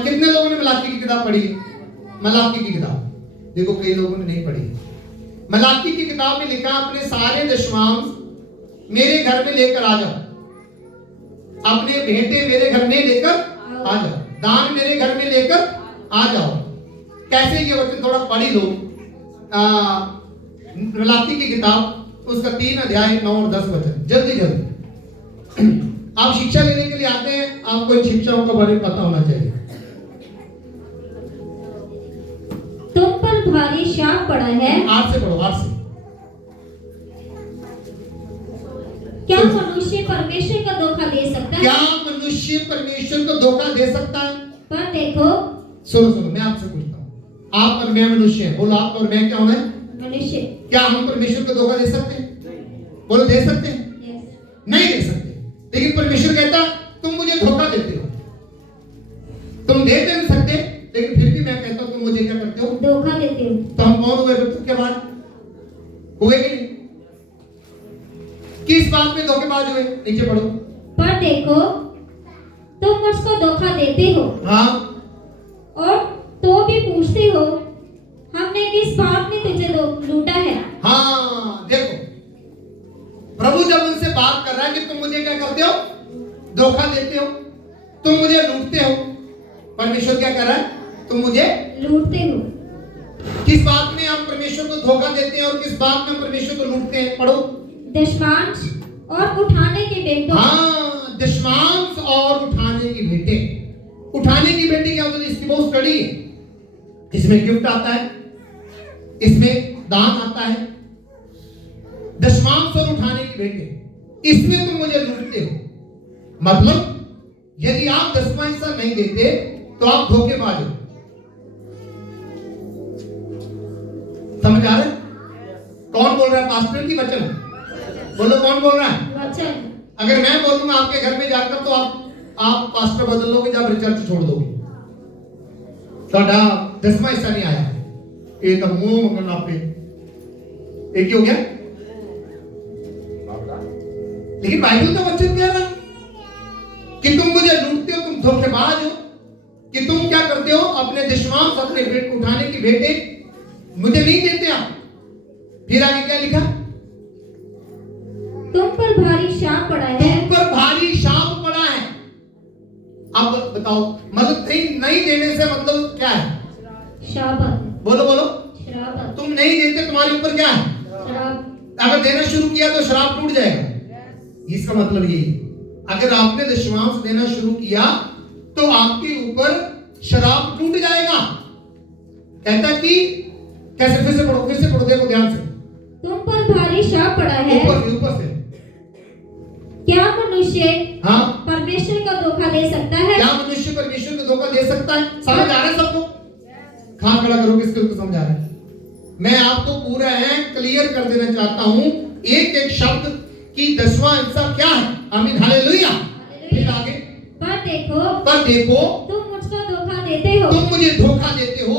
कितने लोगों ने मलाकी की किताब पढ़ी है? मलाकी की किताब देखो, कई लोगों ने नहीं पढ़ी। मलाकी की किताब में लिखा, अपने सारे दशमांश मेरे घर में लेकर आ जाओ, अपने भेंटे मेरे घर में लेकर आ जाओ, दान मेरे घर में लेकर आ जाओ। कैसे ये वचन थोड़ा पढ़ी लो। मलाकी की किताब उसका 3 अध्याय 9 और 10 वचन, जल्दी जल्दी। आप शिक्षा लेने के लिए आते हैं, आपको इन शिक्षाओं के बारे में पता होना चाहिए। तुम पर भारी शाप पड़ा है। आठ से पढ़ो, 8 से। क्या मनुष्य परमेश्वर का धोखा दे सकता है? क्या मनुष्य परमेश्वर को धोखा दे सकता है? पर देखो, सुनो सुनो, मैं आपसे पूछता हूँ, आप और मैं मनुष्य हैं, बोलो आप और मैं क्या होना है? मनुष्य। क्या हम परमेश्वर को धोखा दे सकते हैं? बोलो दे सकते हैं? नहीं दे सकते। लेकिन परमेश्वर कहता तुम मुझे धोखा देते हो। तुम दे नहीं सकते, लेकिन फिर भी मैं कहता हूं तुम मुझे क्या करते हो? धोखा देते हो। तो हम कौन हुए फिर के बाद? हुए कि नहीं? किस बात में धोखेबाज हुए? नीचे पढ़ो। पर देखो, तुम मुझको धोखा देते हो। हाँ। और तो भी पूछते हो, हमने किस बात में तुझे लूटा है? हाँ देखो, प्रभु जब उनसे बात कर रहा है कि तुम मुझे क्या करते हो? धोखा देते हो, तुम मुझे लूटते हो। परमेश्वर क्या कर रहा है? तुम मुझे लूटते हो। किस बात में हम परमेश्वर को धोखा देते हैं और किस बात में हम परमेश्वर को लूटते हैं? पढ़ो। दशमांश और उठाने की भेंटों। हाँ, दशमांश और उठाने की भेंटें। उठाने की भेंटें क्या होती है? इसकी बहुत स्टडी है। इसमें गिफ्ट आता है, इसमें दान आता है। दशमांश और उठाने की भेंटें, इसमें तुम मुझे लूटते हो। मतलब यदि आप दसवां हिस्सा नहीं देते तो आप धोखेबाज हो। समझ आ रहा है? कौन बोल रहा है? पास्टर की वचन? बोलो कौन बोल रहा है? वचन। अगर मैं बोलूंगा आपके घर में जाकर तो आप पास्टर बदल लोगे, जब चर्च छोड़ दोगे। दसवां हिस्सा नहीं आया, ये तो मुंह मगन आप पे एक ही हो गया। लेकिन बाइबल तो वचन कह रहा कि तुम मुझे लूटते हो, तुम धोखेबाज हो, कि तुम क्या करते हो? अपने दशमांश, अपने भेंट उठाने की भेंटें मुझे नहीं देते आप। फिर आगे क्या लिखा? तुम पर भारी शाप पड़ा है। तुम पर भारी शाप पड़ा है। अब बताओ, मतलब नहीं देने से मतलब क्या है? शाप। बोलो बोलो। श्राप। तुम नहीं देते, तुम्हारे ऊपर क्या है? श्राप। अगर देना शुरू किया तो शराब टूट जाएगा। इसका मतलब यही, अगर आपने दशमांश देना शुरू किया तो आपके ऊपर शराब टूट जाएगा। कहता कि कैसे? फिर से पढ़ो, देखो ध्यान से। तुम पर भारी शाप पड़ा है। ऊपर से। क्या मनुष्य हाँ, परमेश्वर का धोखा दे सकता है? क्या मनुष्य परमेश्वर को धोखा दे सकता है? समझ आ रहा है सबको? हाथ खड़ा करो किसको समझ आ रहा है। मैं आपको पूरा है क्लियर कर देना चाहता हूं, एक एक शब्द की दसवां हिस्सा क्या है। आमीन, हालेलुया। फिर आगे, पर देखो तुम मुझको धोखा देते हो। तुम मुझे धोखा देते हो।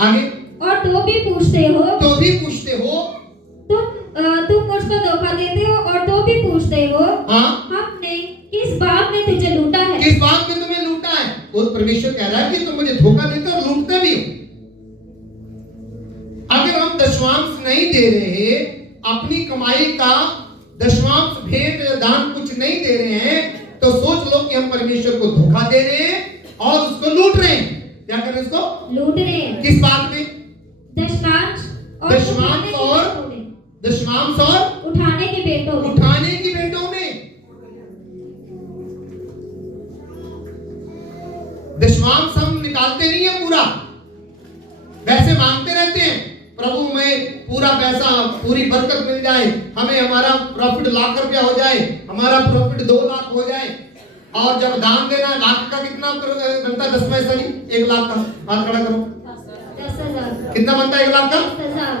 आगे, और तो भी पूछते हो। तुम मुझको धोखा देते हो और तो भी पूछते हो, हाँ, हमने किस बात में तुझे लूटा है? किस बात में तुम्हें लूटा है? वो परमेश्वर कह रहा है कि तुम मुझे धोखा देते हो और लूटते भी हो। अगर हम दशमांश नहीं दे रहे, अपनी कमाई का दशमांश, भेंट या दान कुछ नहीं दे रहे हैं, तो सोच लो कि हम परमेश्वर को धोखा दे रहे हैं और उसको लूट रहे हैं। क्या कर रहे हैं? उसको लूट रहे हैं। किस बात में? दशमांश और उठाने की भेंटों में। दशमांश हम निकालते नहीं है पूरा, वैसे मांगते रहते हैं, प्रभु में पूरा पैसा, पूरी बरकत मिल जाए, हमें हमारा प्रॉफिट ₹1,00,000 हो जाए, हमारा प्रॉफिट 2 लाख हो जाए। और जब दान देना, लाख का कितना बनता है? 10 पैसा नहीं, 1 लाख का। हाथ खड़ा करो। 10,000। कितना बनता है 1 लाख का? 10,000।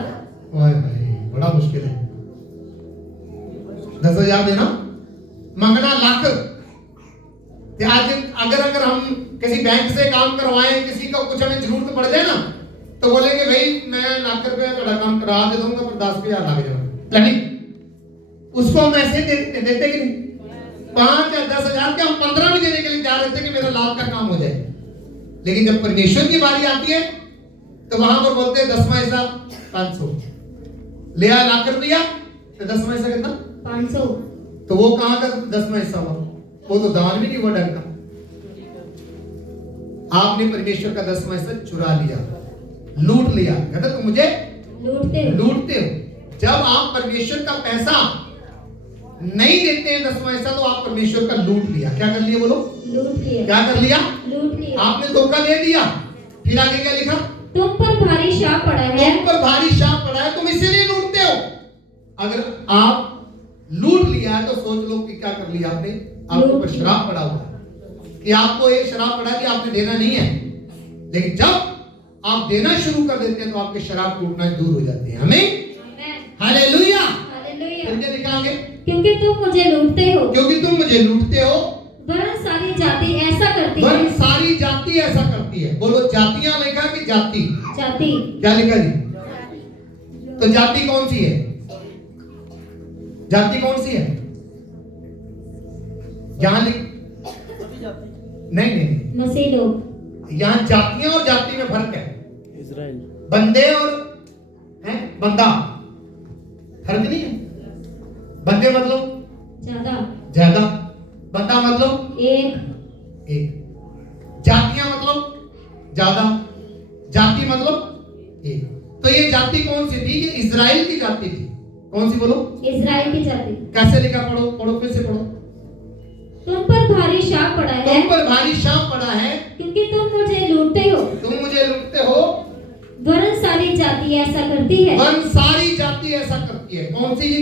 ओए भाई, बड़ा मुश्किल है 10,000 देना, मंगना लाख। आज अगर हम किसी बैंक से काम करवाएं, किसी को कुछ हमें जरूरत पड़ जाए ना, तो बोलेंगे भाई मैं ₹1,00,000 का काम करा दे दूंगा, पर 10,000 लग जाएगा। नहीं, उसको हम ऐसे देते कि नहीं? 5 या 10,000 के हम 15 भी देने के लिए तैयार रहते कि मेरा लाभ का काम हो जाए। लेकिन जब परमेश्वर की बारी आती है तो वहां पर बोलते हैं 10वां हिस्सा 500 ले आया, लाख रुपया, तो 10वां हिस्सा कितना? 500। तो वो कहां का 10वां हिस्सा हुआ? वो तो दान भी नहीं हुआ ढंग का। आपने परमेश्वर का 10वां हिस्सा चुरा लिया, लूट लिया। कहते तुम मुझे लूटते हो। जब आप परमेश्वर का पैसा नहीं देते हैं 10वां हिस्सा, तो आप परमेश्वर का लूट लिया। क्या कर लिया? बोलो, लूट लिया। क्या कर लिया? लूट लिया। आपने धोखा दे दिया। फिर आगे क्या लिखा? तुम पर भारी शाप पड़ा है। तुम पर भारी शाप पड़ा है, तुम इसीलिए लूटते हो। अगर आप लूट लिया है तो सोच लो कि क्या कर लिया आपने। आपके ऊपर शराब पड़ा हुआ है कि आपको एक शराब पड़ा कि आपने देना नहीं है। लेकिन जब आप देना शुरू कर देते हैं तो आपके शराब टूटना दूर हो जाती है। हमें हालेलुया। हालेलुया। लिखाओगे क्योंकि तुम मुझे लूटते हो। क्योंकि तुम मुझे लूटते हो। वरन सारी जाति ऐसा करती है। वरन सारी जाति ऐसा करती है। बोलो, जातियां लिखा कि जाति? जाति। क्या लिखा जी? तो जाति कौन सी है? जाति कौन सी है? यहां लिख नहीं, मसीह लोग। यहां जातियां और जाति में फर्क है। इजराइल बंदे और बंदा फर्क नहीं है। बंदे मतलब ज्यादा, बंदा मतलब एक। जातियां मतलब ज्यादा, जाति मतलब एक। तो ये जाति कौन सी थी? ये इजराइल की जाति थी। कौन सी? बोलो, इजराइल की जाति। कैसे लिखा? पढ़ो फिर से पढ़ो। तुम पर भारी शाप पड़ा है। तुम पर भारी शाप पड़ा है क्योंकि तुम मुझे लूटते हो। तुम मुझे लूटते हो। वरन सारी जाति ऐसा करती है। वरन सारी जाति ऐसा करती है। कौन सी?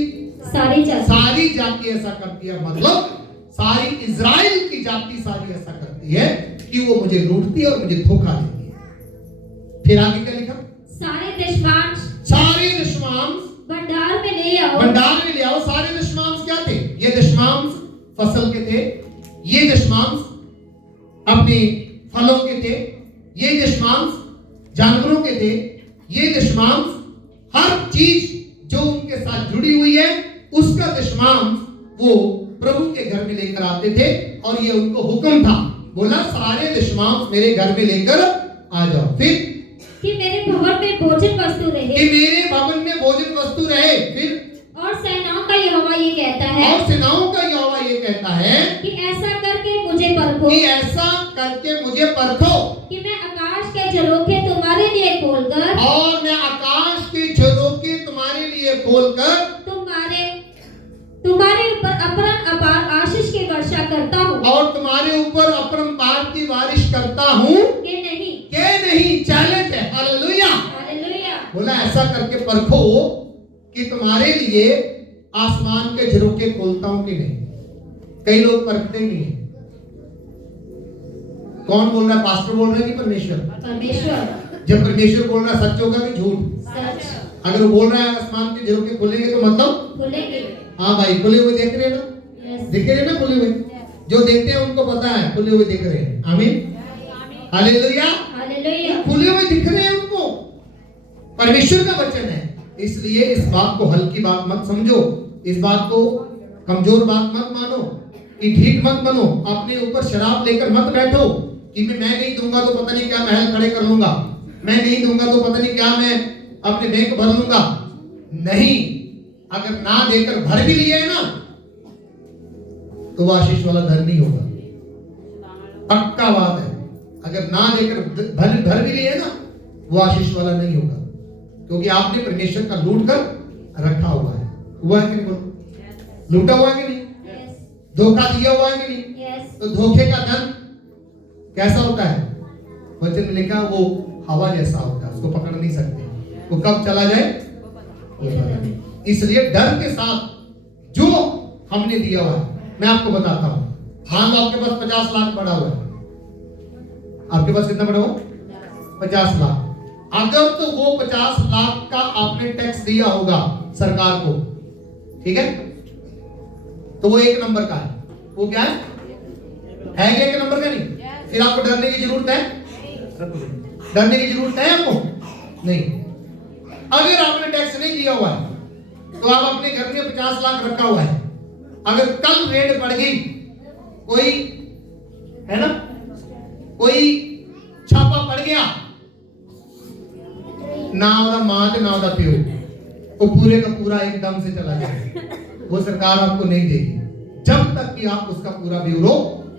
सारी जाति। सारी जाति ऐसा करती है, मतलब सारी इजराइल की जाति सारी ऐसा करती है कि वो मुझे लूटती है और मुझे धोखा देती है। फिर आगे क्या लिखा? सारे दशमांश भंडार में ले आओ। भंडार में ले आओ। सारे दशमांश क्या थे? ये दशमांश फसल के थे, ये दशमांश अपने फलों के थे, ये दशमांश जानवरों के थे, ये दशमांश हर चीज जो उनके साथ जुड़ी हुई है उसका दशमांश वो प्रभु के घर में लेकर आते थे। और ये उनको हुक्म था, बोला सारे दशमांश मेरे घर में लेकर आ जाओ। फिर कि मेरे भवन में भोजन वस्तु रहे। कि मेरे भवन में भोजन वस्तु रहे। फिर और सेनाओं का यहोवा ये कहता है। और सेनाओं का यहोवा ये कहता है कि ऐसा करके मुझे परखो। कि ऐसा करके मुझे परखो। कि मैं आकाश के झरोखे तुम्हारे लिए खोलकर। और मैं आकाश के झरोखे तुम्हारे लिए खोलकर तुम्हारे ऊपर अपरम अपार आशीष की वर्षा करता हूँ। और तुम्हारे ऊपर अपरंपार की बारिश करता हूँ कि नहीं। चैलेंज है। हालेलुया। हालेलुया। बोला ऐसा करके परखो कि तुम्हारे लिए आसमान के झरोखे खोलता हूं कि नहीं। कई लोग परखते नहीं है। कौन बोल रहा है? पास्टर बोल रहा है कि परमेश्वर? जब परमेश्वर बोल रहा है सच होगा कि झूठ? सच। अगर वो बोल रहा है आसमान के झरोखे खुलेंगे तो मतलब खुलेंगे। हाँ भाई, खुले हुए देख रहे हैं ना? दिख रहे हैं ना खुले हुए? जो देखते हैं उनको पता है खुले हुए दिख रहे हैं। आमीन। हालेलुया। हालेलुया। खुले हुए दिख रहे हैं उनको। परमेश्वर का वचन है। इसलिए इस बात को हल्की बात मत समझो, इस बात को कमजोर बात मत मानो, कि ठीक मत बनो। अपने ऊपर शराब लेकर मत बैठो कि मैं नहीं दूंगा तो पता नहीं क्या महल खड़े कर लूंगा, मैं नहीं दूंगा तो पता नहीं क्या मैं अपने बैंक भर लूंगा। नहीं, अगर ना देकर भर भी लिए है ना तो वो आशीष वाला धन नहीं होगा। पक्का बात है। अगर ना देकर भर भी लिए है ना वो आशीष वाला नहीं होगा, क्योंकि आपने परमेश्वर का लूट कर रखा हुआ है। हुआ है कि नहीं? बोलो, लूटा हुआ है कि नहीं? धोखा दिया हुआ है कि नहीं? तो धोखे का धन कैसा होता है? वचन में लिखा वो हवा जैसा होता है, उसको पकड़ नहीं सकते, वो कब चला जाए वो पता नहीं। इसलिए डर के साथ जो हमने दिया हुआ है, मैं आपको बताता हूं। मान लो आपके पास 50 लाख पड़ा हुआ है। आपके पास कितना पड़ा हुआ? 50 लाख। अगर तो वो 50 लाख का आपने टैक्स दिया होगा सरकार को, ठीक है, तो वो 1 नंबर का है। वो क्या है? क्या 1 नंबर का नहीं? फिर आपको डरने की जरूरत है? डरने की जरूरत है आपको? नहीं। अगर आपने टैक्स नहीं दिया हुआ है तो आप अपने घर में 50 लाख रखा हुआ है, अगर कल रेड बढ़ गई कोई है ना, कोई छापा पड़ गया ना ਉਹਦਾ मां ਤੇ ना ਉਹਦਾ प्यो, वो पूरे का पूरा एकदम से चला जाए, वो सरकार आपको नहीं देगी जब तक कि आप उसका पूरा ब्यूरो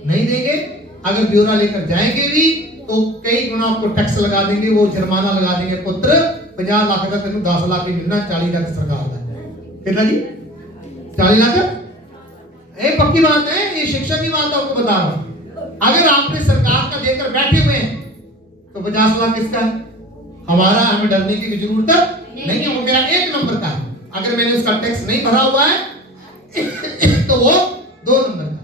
नहीं देंगे। अगर ब्यूरो लेकर जाएंगे भी तो कई गुना आपको टैक्स लगा देंगे, वो जुर्माना लगा देंगे। पुत्र 50 लाख का तेन 10 लाख ही मिलना, 40 लाख सरकार का। कितना जी? 40 लाख। ये पक्की बात है, ये शिक्षा की बात आपको बता रहा हूं। अगर आपने सरकार का देकर बैठे हुए हैं तो 50 लाख किसका है? हमारा। हमें डरने की जरूरत नहीं है, वो मेरा 1 नंबर का है। अगर मैंने उसका टैक्स नहीं भरा हुआ है तो वो 2 नंबर का है।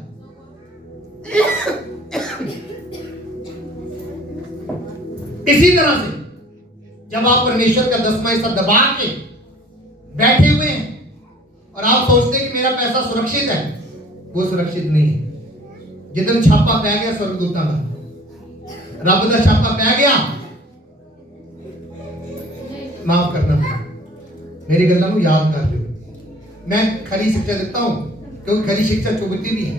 इसी तरह से जब आप परमेश्वर का 10वां हिस्सा दबा के बैठे हुए हैं और आप सोचते हैं कि मेरा पैसा सुरक्षित है, वो सुरक्षित नहीं है। जितने छापा पै गया स्वर्गदूतां का, रब का छापा पै गया, माफ करना, मेरी गल्लां नूं याद कर लियो। मैं खरी शिक्षा देता हूं क्योंकि खरी शिक्षा चुभती भी है।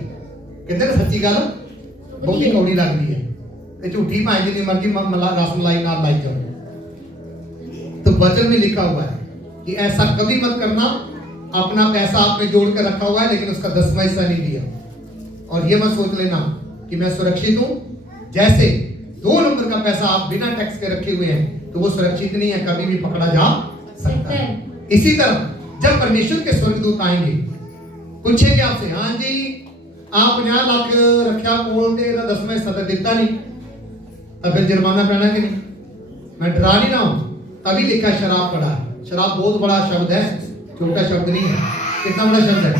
कहते ना सच्ची गल बहुती कौड़ी लगती है, ते झूठी भाई जितनी मर्जी रसमलाई नाल लाई जाओ। तो वचन में लिखा हुआ है कि ऐसा कभी मत करना। अपना पैसा आपने जोड़ कर रखा हुआ है लेकिन उसका 10वां हिस्सा नहीं दिया, और ये मत सोच लेना कि मैं सुरक्षित हूं। जैसे 2 नंबर का पैसा आप बिना टैक्स के रखे हुए हैं तो वो सुरक्षित नहीं है, कभी भी पकड़ा जा सकता है। इसी तरह जब परमेश्वर के स्वर्गदूत आएंगे, पूछेंगे आपसे, हाँ जी आप 50 लाख रखा कोल ते 10वां हिस्सा तो दिता नहीं, तो फिर जुर्माना पैना कि नहीं? मैं डरा नहीं रहा हूं। तभी लिखा शराब पड़ा। शराब बहुत बड़ा शब्द है, छोटा शब्द नहीं है। कितना बड़ा शब्द है?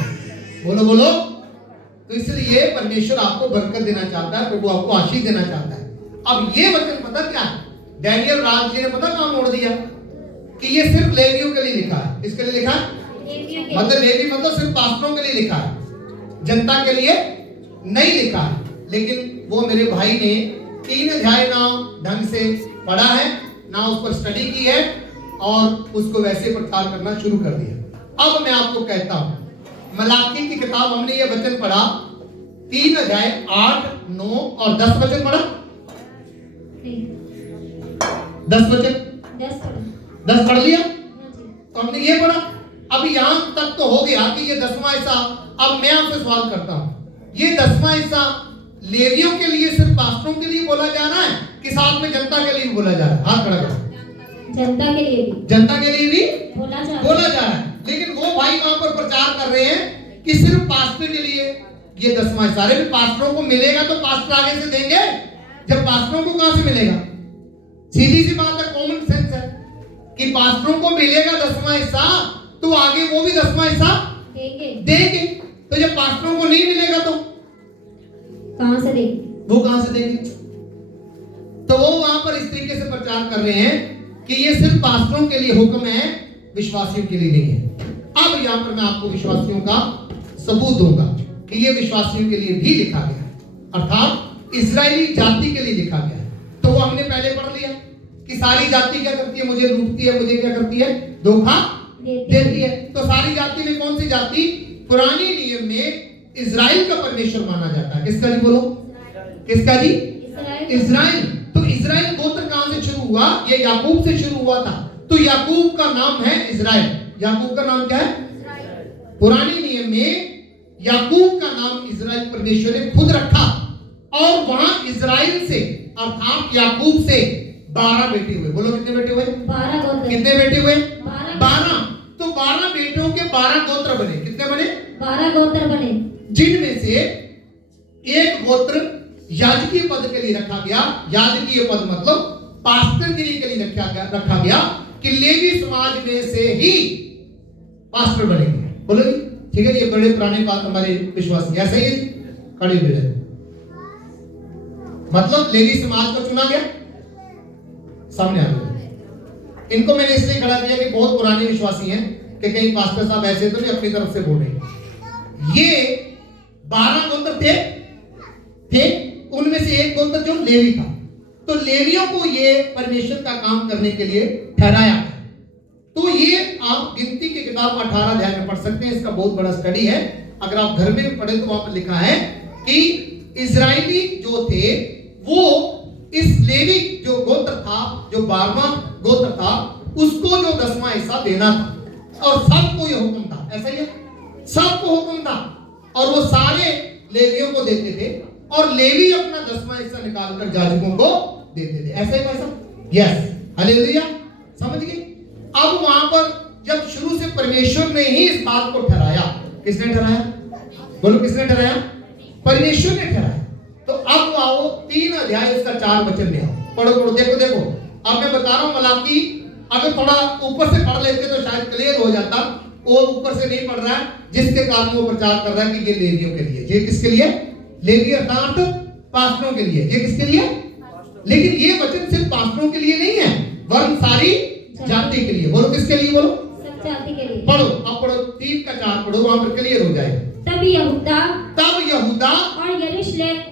बोलो बोलो। तो इसलिए परमेश्वर आपको बरकत देना चाहता है, प्रभु आपको आशीष देना चाहता है। अब ये वचन पता क्या है? डैनियल राज जी ने पता कहां मोड़ दिया कि ये सिर्फ लेवियों के लिए लिखा है। किसके लिए लिखा है? मतलब लेवी मतलब सिर्फ पास्टरों के लिए लिखा है, जनता के लिए नहीं लिखा है। लेकिन वो मेरे भाई ने 3 अध्याय ना ढंग से पढ़ा है, ना उस पर स्टडी की है, और उसको वैसे प्रचार करना शुरू कर दिया। अब मैं आपको कहता हूं, मलाकी की किताब हमने ये वचन पढ़ा, 3 अध्याय 8, 9 और 10 वचन पढ़ा। 10 वचन 10 पढ़ लिया। तो हमने ये पढ़ा। अब यहां तक तो हो गया कि ये 10वां हिस्सा। अब मैं आपसे सवाल करता हूं, ये 10वां हिस्सा लेवियों के लिए सिर्फ पास्टरों के लिए बोला जा रहा है कि साथ में जनता के लिए भी बोला जा रहा है? हाथ खड़ा करो। जनता के लिए भी, जनता के लिए भी बोला जा रहा है। लेकिन वो भाई वहां पर प्रचार कर रहे हैं कि सिर्फ पास्टर के लिए ये 10वां हिस्सा। अरे पास्टरों को मिलेगा तो पास्टर आगे से देंगे, जब पास्टरों को कहां से मिलेगा? सीधी सी बात है, कॉमन सेंस है कि पास्टरों को मिलेगा 10वां हिस्सा तो आगे वो भी 10वां हिस्सा देंगे। तो जब पास्टरों को नहीं मिलेगा तो कहां से देंगे? वो कहां से देंगे? तो वो वहां पर इस तरीके से प्रचार कर रहे हैं कि ये सिर्फ पास्टरों के लिए हुक्म है, विश्वासियों के लिए नहीं है। अब यहां पर मैं आपको विश्वासियों का सबूत दूंगा कि ये विश्वासियों के लिए भी लिखा गया है, अर्थात इजरायली जाति के लिए लिखा गया है। तो वो हमने पहले पढ़ लिया कि सारी जाति क्या करती है? मुझे लूटती है, मुझे क्या करती है? धोखा देती है। तो सारी जाति में कौन सी जाति? पुरानी नियम में इजराइल का परमेश्वर माना जाता है। किसका जी? बोलो किसका जी? इजराइल। तो इजराइल गोत्र कहां से शुरू हुआ? ये याकूब से शुरू हुआ था। तो याकूब का नाम है इजराइल। याकूब का नाम क्या है? पुरानी नियम में याकूब का नाम इजराइल परमेश्वर ने खुद रखा, और वहां इजराइल से अर्थात याकूब से 12 बेटे हुए। बोलो कितने बेटे हुए? 12 गोत्र। कितने बेटे हुए? 12। तो 12 बेटों के 12 गोत्र बने। कितने बने? 12 गोत्र बने, जिनमें से एक गोत्र याजकीय पद के लिए रखा गया। याजकीय पद मतलब पास्टरगिरी के लिए रखा गया कि लेवी समाज में से ही पास्टर बनेंगे। बोलो जी ठीक है। ये बड़े पुराने बात हमारे विश्वास ऐसा ही खड़े हुए हैं। मतलब लेवी समाज को चुना गया, सामने आ गया। इनको मैंने इसलिए खड़ा किया कि बहुत पुराने विश्वासी हैं कि कहीं पास्टर साहब ऐसे तो नहीं अपनी तरफ से बोल रहे। ये 12 गोत्र थे, उनमें से एक गोत्र जो लेवी था। तो लेवियों को ये परमेश्वर का काम करने के लिए ठहराया। तो ये आप गिनती की किताब 18 अध्याय में पढ़ सकते हैं। इसका बहुत बड़ा स्टडी है, अगर आप घर में भी पढ़े तो वहां पर लिखा है कि इजरायली जो थे वो इस लेवी जो गोत्र था, जो 12वां गोत्र था, उसको जो 10वां हिस्सा देना था और सबको ये हुक्म था। ऐसा ही है, सबको हुक्म था और वो सारे लेवियों को देते थे और लेवी अपना 10वां हिस्सा निकालकर याजकों को देते थे। ऐसा ही वैसा? Yes, hallelujah. समझ गए? अब वहां पर जब शुरू से परमेश्वर ने ही इस बात को ठहराया, किसने ठहराया? बोलो, किसने ठहराया? परमेश्वर ने ठहराया। तो अब आओ 3 अध्याय उसका 4 वचन में आओ, पढ़ो पढ़ो, देखो देखो। अब मैं बता रहा हूं मलाकी, अगर थोड़ा ऊपर से पढ़ लेते तो शायद क्लियर हो जाता। वो ऊपर से नहीं पढ़ रहा है, जिसके कारण वो प्रचार कर रहा है कि ये लेवियों के लिए। ये किसके लिए? लेवी अर्थात पास्टरों के लिए। ये किसके लिए? लेकिन ये वचन सिर्फ पास्टरों के लिए नहीं है, वरन सारी जाति के लिए। बोलो, किसके लिए? बोलो, सब जाति के लिए। पढ़ो, अब पढ़ो 3 का 4 पढ़ो, वहां पर क्लियर हो जाएगा। तब यहूदा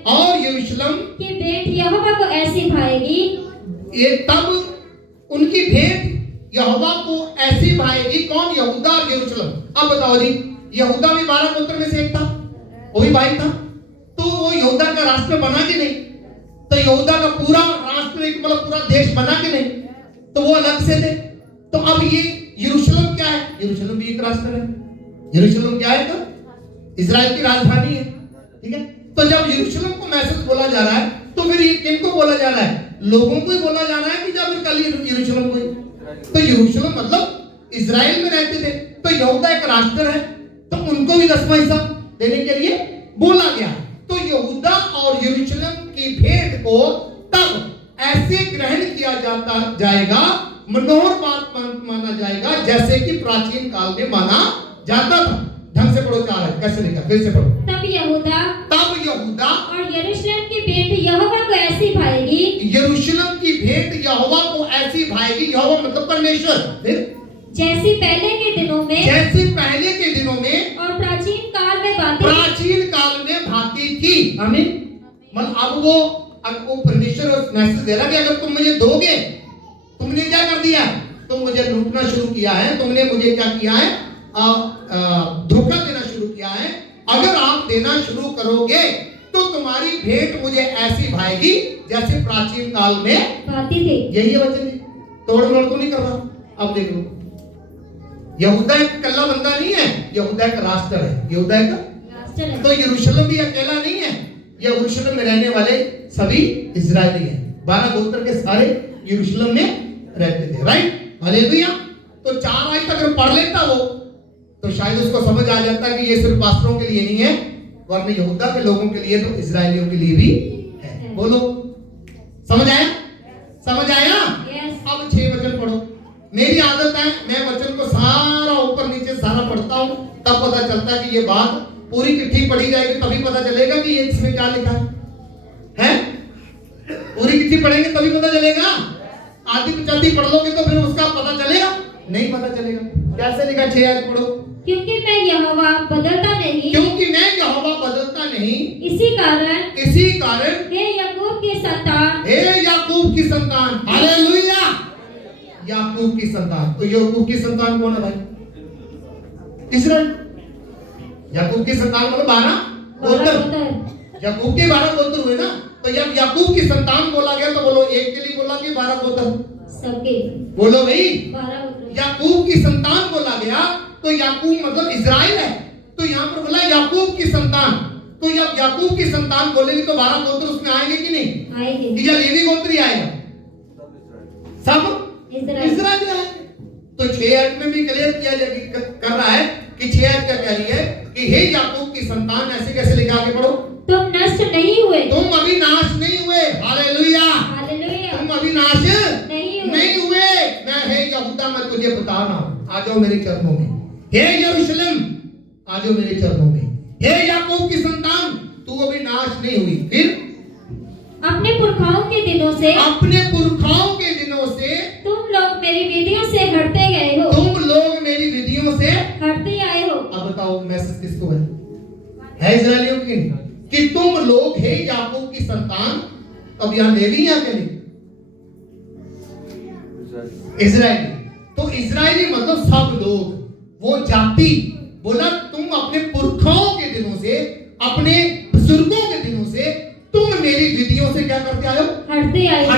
और यरूशलेम की भेंट यहोवा को ऐसी भाएगी, ये तब उनकी भेंट यहोवा को ऐसी भाएगी। कौन? यहूदा और यरूशलेम। अब बताओ जी, यहूदा भी 12 गोत्र में से एक था, वो भी भाई था, तो वो यहूदा का राष्ट्र बना कि नहीं? तो यहूदा का पूरा राष्ट्र एक मतलब पूरा देश बना कि नहीं? तो वो अलग से थे। तो अब ये यरूशलेम क्या है? यरूशलेम भी एक राष्ट्र है। यरूशलेम क्या है? तो इजराइल की राजधानी है, ठीक है। तो जब यरूशलेम को मैसेज बोला जा रहा है तो फिर ये किनको बोला जा रहा है? लोगों को ही बोला जा रहा है कि जब कल यरूशलेम को ही? तो यरूशलेम मतलब इजराइल में रहते थे, तो यहूदा एक राष्ट्र है, तो उनको भी 10वां हिस्सा देने के लिए बोला गया। तो यहूदा और यरूशलेम की भेंट को तब ऐसे ग्रहण किया जाएगा, मनोहर बात माना जाएगा, जैसे कि प्राचीन काल में माना जाता था। ढंग से पढ़ो, 4 है, कैसे लिखा? फिर से पढ़ो। तब यहूदा और यरूशलेम की भेंट यहोवा को ऐसी भाएगी, यरूशलेम की भेंट यहोवा को ऐसी भाएगी। यहोवा मतलब परमेश्वर। फिर जैसी पहले के दिनों में और प्राचीन काल में भांति थी। आमीन। मतलब अब वो परमेश्वर मैसेज दे रहा कि अगर तुम मुझे दोगे, तुमने क्या कर दिया? तुम मुझे लूटना शुरू किया है, तुमने मुझे क्या किया है? धोखा देना शुरू किया है। अगर आप देना शुरू करोगे तो तुम्हारी भेंट मुझे ऐसी भाएगी जैसे प्राचीन काल में भाती थी। यही वचन है, तोड़ मोड़ तो नहीं कर रहा। अब देख लो, यहूदा एक कल्ला बंदा नहीं है, यहूदा एक राष्ट्र है। यहूदा एक राष्ट्र है। तो यरूशलेम भी अकेला नहीं है, यरूशलेम में रहने वाले सभी इजरायली हैं। 12 गोत्र के सारे यरूशलेम में रहते थे। Right, hallelujah. तो 4 आयत अगर पढ़ लेता वो तो शायद उसको समझ आ जाता कि ये सिर्फ पास्टरों के लिए नहीं है, वरन यहूदा के लोगों के लिए तो इजरायलियों के लिए भी है। बोलो, समझ आया? समझ आया? अब 6 वचन पढ़ो। मेरी आदत है, मैं वचन को सारा ऊपर नीचे सारा पढ़ता हूं, तब पता चलता है कि ये बात पूरी चिट्ठी पढ़ी जाएगी, तभी पता चलेगा कि ये इसमें क्या लिखा है। पूरी चिट्ठी पढ़ेंगे तभी पता चलेगा। आधी पिछाधी पढ़ लोगे तो फिर उसका पता चलेगा? नहीं पता चलेगा। कैसे लिखा? 6 आयत पढ़ो। क्योंकि मैं यहोवा बदलता नहीं, इसी कारण हे याकूब की संतान, हालेलुया, याकूब की संतान। तो याकूब की संतान कौन है भाई? इस्राएल। याकूब की संतान मतलब 12 गोत्र। याकूब के 12 गोत्र हुए ना, तो जब याकूब की संतान बोला गया तो बोलो, एक के लिए बोला कि 12 गोत्र? सबके। बोलो भाई, 12 गोत्र। याकूब की संतान बोला गया तो याकूब मतलब इजराइल है। तो यहाँ पर बोला याकूब की संतान, तो जब याकूब की संतान बोलेंगे तो 12 गोत्र उसमें आएंगे कि नहीं? आएंगे। या लेवी गोत्र ही आएगा? सब इजराइल आएंगे। तो 6 आयत में भी क्लियर किया कर रहा है कि 6 आयत क्या कह रही है कि हे याकूब की संतान। ऐसे कैसे लिखा? आगे पढ़ो। तुम नष्ट नहीं हुए, तुम अभी नाश नहीं हुए। हालेलुया, तुम अभी नाश नहीं हुए। मैं हे यहूदा, मैं तुझे बता रहा हूं, आ जाओ मेरे चरणों में। हे यरूशलेम, आ जाओ मेरे चरणों में। हे याकूब की संतान, तू अभी नाश नहीं हुई। फिर अपने पुरखाओं के दिनों से तुम लोग मेरी विधियों से हटते गए हो, हटते आए हो। अब बताओ मैसेज किसको है? इजराइलियों की कि तुम लोग हे याकूब की संतान। अब यहाँ लेवी या क्या? इजराइली। तो इजराइली मतलब सब लोग, वो जाति। बोला तुम अपने पुरखाओं के दिनों से, अपने बुजुर्गों के दिनों से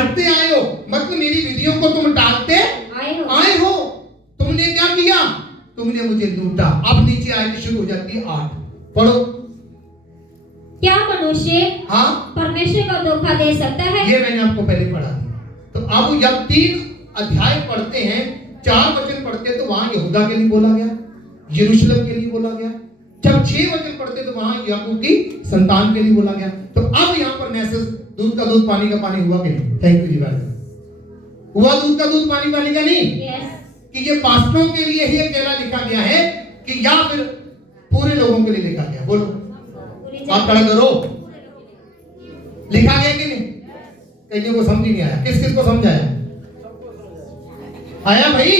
हटते आए हो, मतलब मेरी विधियों को तुम टालते आए हो। तुमने क्या किया? तुमने मुझे लूटा। अब नीचे आयत शुरू हो जाती है 8, पढ़ो। क्या मनुष्य हाँ, परमेश्वर को धोखा दे सकता है? ये मैंने आपको पहले पढ़ा था। तो अब जब 3 अध्याय पढ़ते हैं, 4 वचन पढ़ते हैं, तो वहां यहूदा के लिए बोला गया, यरूशलेम के लिए बोला गया। जब 6 वचन पढ़ते तो वहां याकूब की संतान के लिए बोला गया। तो अब यहाँ पर मैसेज दूध का दूध पानी का पानी हुआ कि नहीं? Thank you ji madam. हुआ दूध का दूध पानी पानी का नहीं? कि ये पास्टरों के लिए ही अकेला लिखा गया है कि या फिर पूरे लोगों के लिए लिखा गया? बोलो, आप खड़ा करो। लिखा गया कि नहीं? कईयों को समझ नहीं आया। किस किस को समझ आया? आया भाई?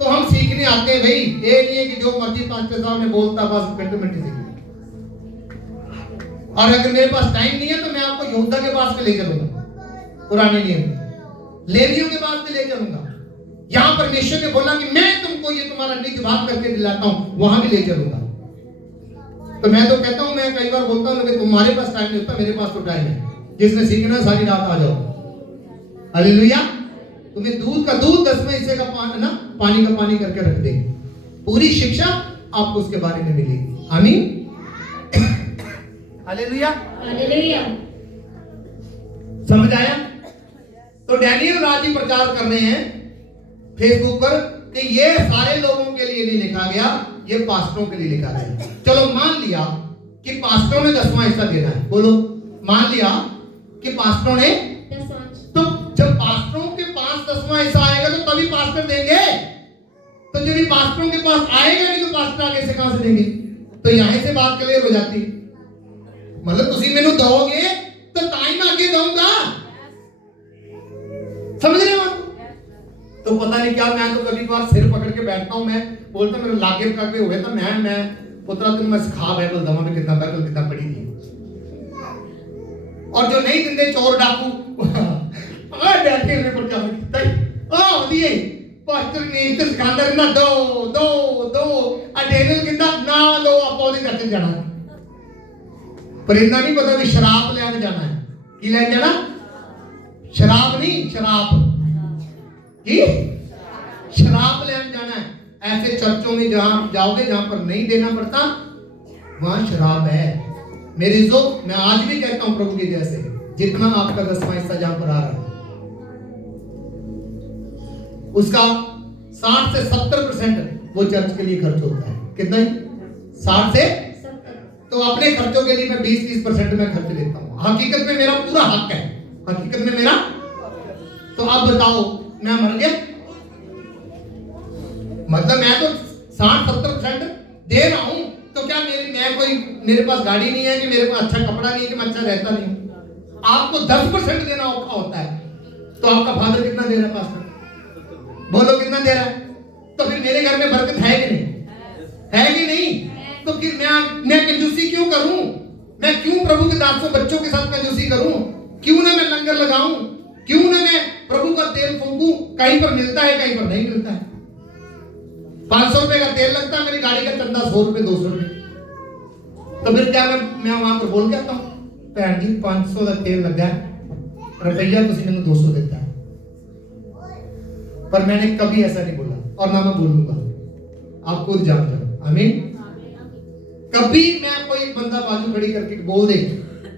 तो हम सीखने आते हैं भाई, ये नहीं है कि जो मर्जी पास्टर साहब ने बोलता बस मिनट सीख। और अगर मेरे पास टाइम नहीं है तो मैं आपको यहूदा के पास में ले चलूंगा, पुराने नियम, लेवियों के पास में ले चलूंगा। यहां परमेश्वर ने बोला कि मैं तुमको ये तुम्हारा निज भाग करके दिलाता हूं, वहां भी ले चलूंगा। तो मैं तो कहता हूं, मैं कई बार बोलता हूं कि तुम्हारे पास टाइम नहीं होता, मेरे पास तो टाइम है। जिसने सीखना सारी रात आ जाओ। हालेलुया। तुम्हें दूध का दूध 10वें हिस्से का पानी का पानी करके रख देंगे। पूरी शिक्षा आपको उसके बारे में मिलेगी। आमीन। हालेलुया। हालेलुया। समझ आया? तो डैनियल राजी प्रचार कर रहे हैं फेसबुक पर कि ये सारे लोगों के लिए नहीं लिखा गया, ये पास्टरों के लिए लिखा गया। चलो मान लिया कि पास्टरों ने 10वां हिस्सा देना है। बोलो, मान लिया कि पास्टरों ने 10वां। तो जब पास्टरों के पास 10वां हिस्सा आएगा तो तभी पास्टर देंगे। तो जब ये पास्टरों के पास आएगा नहीं तो पास्टर आगे से कहां से देंगे? तो यहां से बात क्लियर हो जाती। मतलब तुसी मेनू दोगे तो टाइम आगे दूंगा। समझ रहे हो? तो पता नहीं क्या, मैं तो कभी बार सिर पकड़ के बैठता हूं, मैं बोलता मेरे लागे करके हो गया था, मैं पुत्रा तुम मैं सिखा बाइबल दमा में कितना बाइबल कितना पढ़ी थी। और जो नहीं दिंदे चोर डाकू आ बैठे हुए प्रचार कितना आ दिए पास्टर ने इस सिकंदर ना दो दो दो अडेनल कितना ना दो आपो दे करके जाना। पर इतना नहीं पता भी शराब लेने जाना है। की लेने जाना? शराब नहीं, शराब की शराब लेने जाना है। ऐसे चर्चों में जहां जाओगे जहां पर नहीं देना पड़ता वहां शराब है। मेरे जो मैं आज भी कहता हूं प्रभु की दया से, जितना आपका 10वां हिस्सा जहां पर आ रहा है उसका 60 से 70% वो चर्च के लिए खर्च होता है। कितना ही? 60 से 70। तो अपने खर्चों के लिए मैं 20-30% में खर्च लेता हूं। हकीकत में मेरा पूरा हक है, हकीकत में मेरा। तो आप बताओ, मैं मर गया? मतलब मैं तो 60-70% दे रहा हूं, तो क्या मेरे पास गाड़ी नहीं है कि मेरे पास अच्छा कपड़ा नहीं है कि मैं अच्छा रहता नहीं? आपको 10% देना औखा होता है, तो आपका फादर कितना दे रहा है पास्टर? बोलो कितना दे रहा है? तो फिर मेरे घर में बरकत है कि नहीं? है कि नहीं? तो फिर मैं कंजूसी क्यों करूं? मैं क्यों प्रभु के दासों बच्चों के साथ कंजूसी करूं? क्यों ना मैं लंगर लगाऊं? क्यों ना मैं प्रभु का तेल फूंकूं? कहीं पर मिलता है, कहीं पर नहीं मिलता है। 500 रुपए का तेल लगता है, मेरी गाड़ी का चंदा 100 रुपए 200 रुपए। तो फिर क्या मैं वहां पर बोल के आता हूं, भैन जी 500 का तेल लगा रुपया तुसी मैंने 200 देता है। पर मैंने कभी ऐसा नहीं बोला और ना मैं बोलूंगा, आप खुद जान जाओ। आमीन। कभी मैं कोई एक बंदा बाजू खड़ी करके बोल दे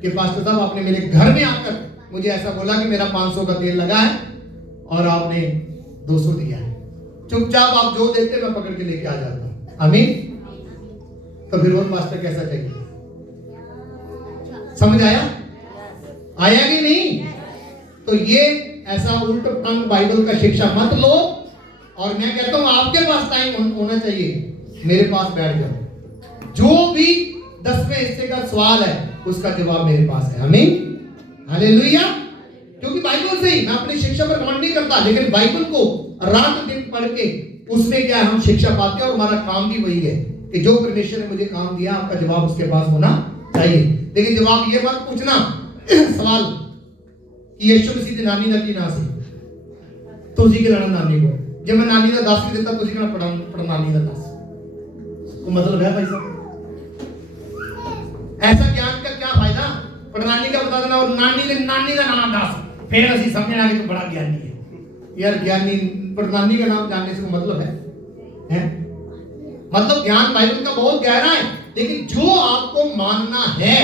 कि पास्टर साहब आपने मेरे घर में आकर मुझे ऐसा बोला कि मेरा 500 का तेल लगा है और आपने 200 दिया है, चुपचाप आप जो देते मैं पकड़ के लेके आ जाता हूं। आमीन। तो फिर और पास्टर कैसा चाहिए? समझ आया? आया कि नहीं? तो ये ऐसा उल्ट पुलट बाइबल का शिक्षा मत लो। और मैं कहता हूं आपके पास टाइम होना चाहिए, मेरे पास बैठ जाओ। जो भी 10वें हिस्से का सवाल है उसका जवाब मेरे पास है। आमीन। हालेलुया। क्योंकि बाइबल से ही, मैं अपनी शिक्षा पर कमेंट नहीं करता, लेकिन बाइबल को रात दिन पढ़ के उसमें क्या हम शिक्षा पाते हैं। और हमारा काम भी वही है कि जो परमेश्वर ने मुझे काम दिया आपका जवाब उसके पास होना चाहिए। लेकिन जवाब ये मत पूछना सवाल कि यीशु मसीह दी नानी दा की नाम सी, तुसी के लड़ा नानी को, जब मैं नानी दा 10 भी देता तुसी कहना पढ़ नानी दा 10। को मतलब है भाई साहब, ऐसा ज्ञान का क्या फायदा? पढ़नानी का बता देना और नानी का नाम 10, फिर असि समझने आगे तो बड़ा ज्ञानी है यार। ज्ञानी प्रधानी का नाम जानने से मतलब है? मतलब ज्ञान बाइबल का बहुत गहरा है, लेकिन जो आपको मानना है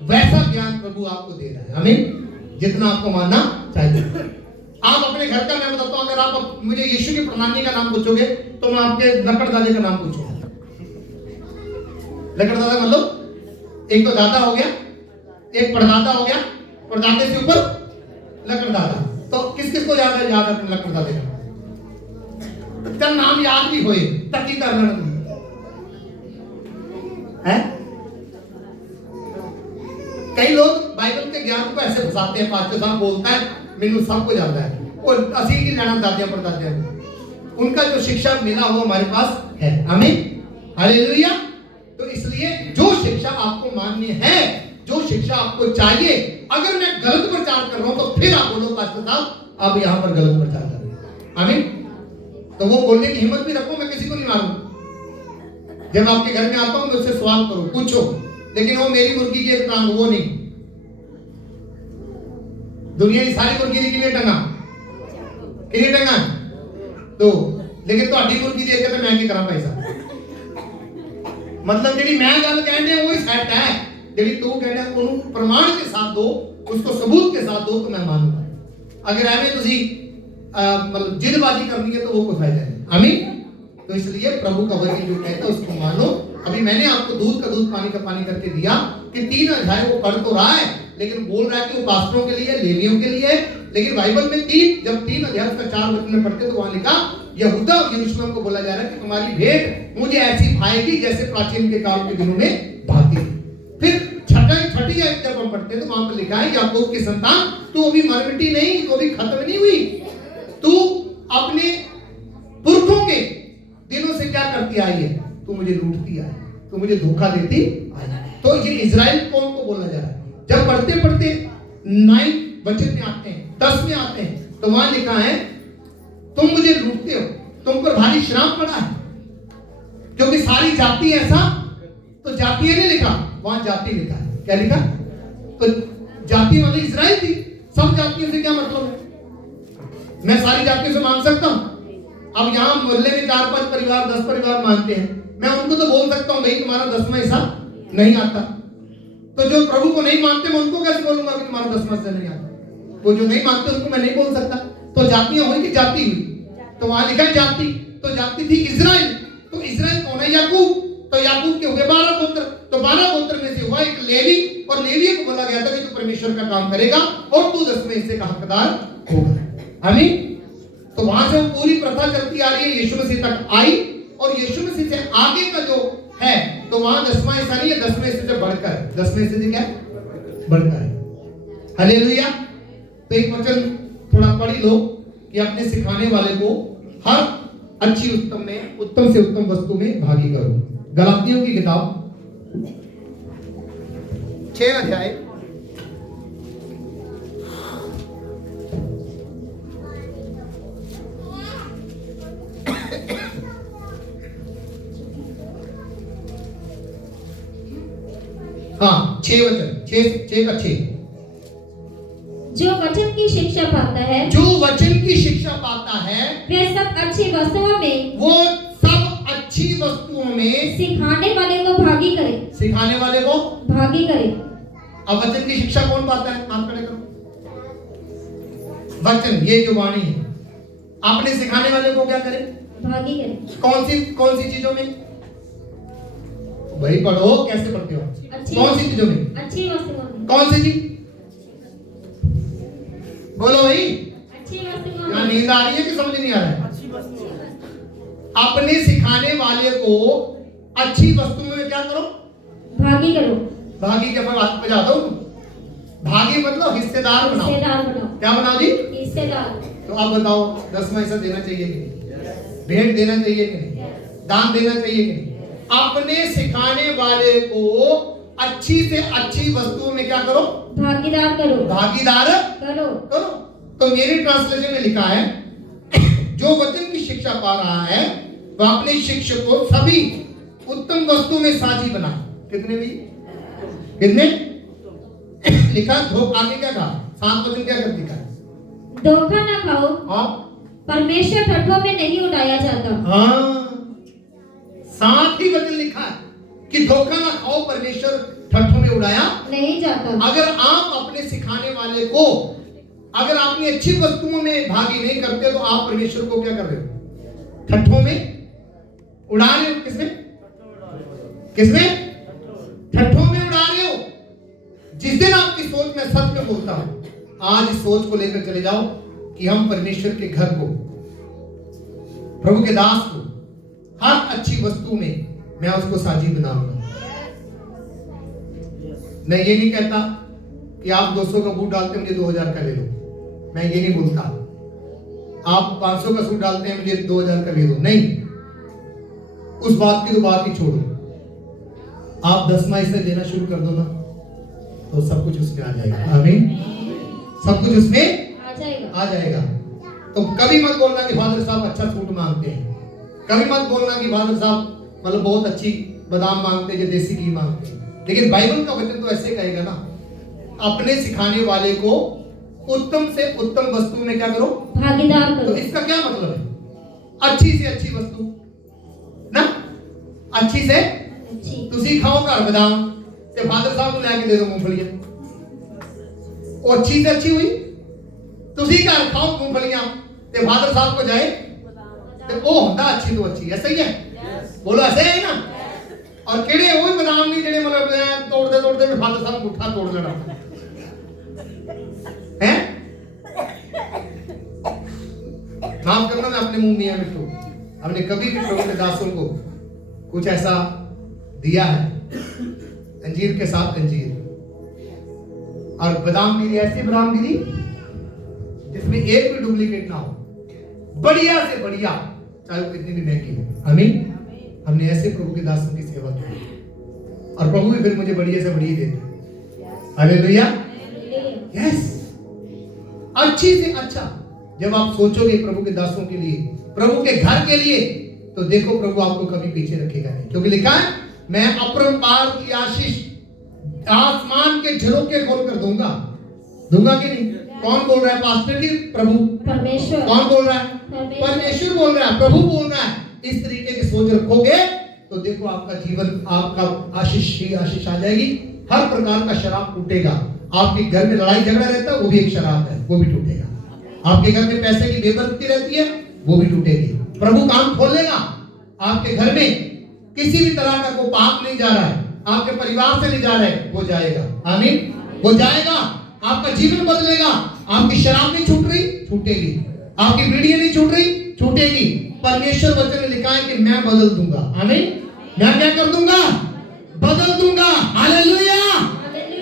वैसा ज्ञान प्रभु आपको दे रहा है। आमीन। जितना आपको मानना चाहिए। आप अपने घर का, मैं बताता हूं, अगर आप मुझे यीशु की प्रणाली का नाम पूछोगे तो मैं आपके लकड़ दादे का नाम पूछूंगा। लकड़ दादा मतलब एक तो दादा हो गया, एक परदादा हो गया, परदादे से ऊपर लकड़ दादा। तो किस किस को याद है अपने लकड़ दादे का? जब नाम याद भी होए तकी कर लेना है। कई लोग बाइबल के ज्ञान को ऐसे फंसाते हैं, पास्टर साहब बोलता है मैंने सब कुछ आता है, और असी की लेना दादियां परदादियां, उनका जो शिक्षा मिला वो हमारे पास है। आमीन, हालेलुया। तो इसलिए जो शिक्षा आपको मान्य है, जो शिक्षा आपको चाहिए, अगर मैं गलत प्रचार कर रहा हूं तो फिर आप बोलो पास्टर साहब आप यहां पर गलत प्रचार कर रहे हैं। आमीन। तो वो बोलने की हिम्मत भी रखो, मैं किसी को नहीं मारूं। जब आपके घर में आता हूं मुझसे सवाल करो, पूछो, लेकिन वो मेरी मुर्गी की एक टांग, वो नहीं। दुनिया की सारी मुर्गी के लिए टंगा तो, लेकिन तो हड्डी मुर्गी देख के तो मैं की करा भाई साहब। मतलब जी मैं गल कहने वही सेट है, जी तू कहने उन्होंने प्रमाण के साथ दो, उसको सबूत के साथ दो तो मैं मानूंगा। अगर एवं तुसी मतलब जिदबाजी करनी है तो वो कोई फायदा नहीं। आमीन। तो इसलिए प्रभु का वचन जो कहता है उसको मानो। अभी मैंने आपको दूध का दूध पानी का पानी करके दिया कि 3 अध्याय वो पढ़ तो रहा है, लेकिन बोल रहा है कि वो पास्टरों के लिए, लेवियों के लिए। लेकिन बाइबल में जब 3 अध्याय का 4 वचन में पढ़ते तो वहां लिखा यहूदा और यरूशलेम को बोला जा रहा है कि तुम्हारी भेंट मुझे ऐसी भाएगी जैसे प्राचीन के काल के दिनों में भाती। फिर छठी जब हम पढ़ते तो वहां पर लिखा है याकूब की संतान तू अभी मर मिटी नहीं, तो अभी खत्म नहीं हुई, तू अपने पुरखों के दिनों से क्या करती आई है, तू मुझे लूटती आई, तू मुझे धोखा देती आई। तो ये इजराइल कौन को बोला जा रहा है? जब पढ़ते पढ़ते 9 वचन में आते हैं, 10 में आते हैं, तो वहां लिखा है तुम मुझे लूटते हो, तुम पर भारी श्राप पड़ा है, क्योंकि सारी जाति ऐसा। तो जाति ने लिखा, वहां जाति लिखा है। क्या लिखा? तो जाति मतलब इजराइल थी। सब जातियों से क्या मतलब है? मैं सारी जातियों से मान सकता हूं? अब यहां मोहल्ले में 4-5 परिवार 10 परिवार मानते हैं, मैं उनको तो बोल सकता हूं भाई तुम्हारा 10वां हिस्सा नहीं आता। तो जो प्रभु को नहीं मानते मैं उनको कैसे बोलूंगा कि तुम्हारा 10वां हिस्सा नहीं आता? वो जो नहीं मानते उनको मैं नहीं बोल सकता। तो जातियां हुई कि जाति हुई? तो वहां लिखा है जाति, तो जाति थी इजराइल। तो इजराइल कौन है? याकूब। तो याकूब के हुए 12 पुत्र, तो 12 पुत्र में से हुआ एक लेवी, और लेवी को बोला गया था कि तू परमेश्वर का काम करेगा और तू 10वें हिस्से का हकदार होगा। आमीन। तो वहां से पूरी प्रथा चलती आ रही है, यीशु मसीह तक आई, और यीशु मसीह से आगे का जो है तो वहां 10वां हिस्सा नहीं है, 10वें हिस्से से बढ़कर, 10वें हिस्से से क्या बढ़कर है। हालेलुया। तो एक वचन थोड़ा पढ़ लो कि अपने सिखाने वाले को हर अच्छी उत्तम से उत्तम वस्तु में भागी करो। गलातियों की किताब 6 अध्याय हाँ 6 वचन 6 का 6। जो वचन की शिक्षा पाता है, जो वचन की शिक्षा पाता है, वह सब अच्छी वस्तुओं में, वो सब अच्छी वस्तुओं में सिखाने वाले को भागी करे, सिखाने वाले को भागी करे। अब वचन की शिक्षा कौन पाता है? हाथ खड़े करो। वचन, ये जो वाणी है, आपने सिखाने वाले को क्या करे? भागी करे। कौन सी चीजों में? भाई पढ़ो, कैसे पढ़ते हो? कौन सी चीजों में? अच्छी वस्तुओं में। कौन सी चीज? बोलो भाई। अच्छी वस्तुओं यहाँ में। नींद आ रही है कि समझ नहीं आ रहा है? अपने सिखाने वाले को अच्छी वस्तुओं में क्या करो? भागी करो। भागी के बात पे जाता हूँ। भागी मतलब हिस्सेदार बनाओ। हिस्सेदार बनाओ। क्या बनाओ जी? हिस्सेदार। तो आप बताओ 10वां हिस्सा देना चाहिए कि नहीं? भेंट देना चाहिए कि नहीं? दान देना चाहिए कि नहीं? अपने सिखाने वाले को अच्छी से अच्छी वस्तुओं में क्या करो? भागीदार करो। भागीदार करो। तो मेरी ट्रांसलेशन में लिखा है जो वचन की शिक्षा पा रहा है वह अपने शिक्षक को सभी उत्तम वस्तु में साझी बनाए। कितने भी? कितने? लिखा धो आगे क्या कहा? 7 वचन क्या कर दिखा? धोखा न खाओ, हाँ परमेश्वर ठट्ठों में नहीं उड़ाया जाता। हाँ, साथ ही वचन लिखा है कि धोखा ना खाओ, परमेश्वर ठट्ठों में उड़ाया नहीं जाता। अगर आप अपने सिखाने वाले को, अगर आपने अच्छी वस्तुओं में भागी नहीं करते, तो आप परमेश्वर को क्या कर रहे हो? ठट्ठों में उड़ा रहे हो। किसमें किसमें? ठट्ठों में उड़ा रहे हो। जिस दिन आपकी सोच, में सच में बोलता हूं, आज इस सोच को लेकर चले जाओ कि हम परमेश्वर के घर को, प्रभु के दास को, हर अच्छी वस्तु में मैं उसको साझी बनाऊंगा। मैं ये नहीं कहता कि आप 200 का बूट डालते हैं, मुझे 2000 का ले लो। मैं ये नहीं बोलता आप 500 का सूट डालते हैं, मुझे 2000 का ले दो। नहीं, उस बात की तो बात ही छोड़ो। आप 10वां हिस्सा देना शुरू कर दो ना, तो सब कुछ उसमें आ जाएगा। आमीन। सब कुछ उसमें आ जाएगा। तो कभी मत बोलना कि फादर साहब अच्छा सूट मांगते हैं। कभी मत बोलना कि फादर साहब मतलब बहुत अच्छी बादाम मांगते हैं, देसी घी मांगते हैं। लेकिन बाइबल का वचन तो ऐसे कहेगा ना, अपने सिखाने वाले को उत्तम से उत्तम वस्तु में क्या करो? भागीदार करो। तो इसका क्या मतलब है? अच्छी से अच्छी वस्तु ना, अच्छी से अच्छी। तुसी खाओ घर बादाम ते फादर साहब को लेके दे दो मूंगफलियां, वो अच्छी से अच्छी हुई। तुसी घर खाओ मूंगफलियां ते फादर साहब को जाए ते ओ होंदा अच्छी तो अच्छी है। सही है? बोलो ऐसे है ना। और केड़े वो बादाम नहीं जेड़े मतलब तोड़ते तोड़ते भी फादर साहब मुट्ठा तोड़ लेना है। माफ करना, मैं अपने मुंह मियां मिट्टू, हमने कभी भी प्रभु के दासों को कुछ ऐसा दिया है, अंजीर के साथ अंजीर और बादाम गिरी, ऐसी बादाम गिरी जिसमें एक भी डुप्लीकेट ना हो, बढ़िया से बढ़िया, चाहे वो कितनी भी महंगी हो। आमीन। हमने ऐसे प्रभु के दासों की सेवा की और प्रभु भी फिर मुझे बढ़िया से बढ़िया देते। हालेलुया। यस, अच्छी से अच्छा जब आप सोचोगे प्रभु के दासों के लिए, प्रभु के घर के लिए, तो देखो प्रभु आपको कभी पीछे रखेगा नहीं। क्योंकि लिखा है, मैं अपरंपार की आशीष आसमान के झरोखे खोल कर दूंगा। दूंगा कि नहीं? कौन बोल रहा है? पास्टर की? प्रभु? परमेश्वर। कौन बोल रहा है? परमेश्वर बोल रहा है, प्रभु बोल रहा है। इस तरीके की सोच रखोगे तो देखो आपका जीवन, आपका आशीष ही आशीष आ जाएगी। हर प्रकार का शराब टूटेगा। आपके घर में लड़ाई झगड़ा रहता है, वो भी एक शराब है, वो भी टूटेगा। आपके घर में पैसे की बेबरकती रहती है, वो भी टूटेगी। प्रभु काम खोलेगा। आपके घर में किसी भी तरह का कोई पाप नहीं जा रहा है, आपके परिवार से नहीं जा रहा है, वो जाएगा। आमीन। वो जाएगा। आपका जीवन बदलेगा। आपकी शराब नहीं छूट रही, छूटेगी। आपकी बीड़ी नहीं छूट रही, छूटेगी। परमेश्वर वचन में लिखा है कि मैं बदल दूंगा। आमीन। मैं क्या कर दूंगा? बदल दूंगा। हालेलुया।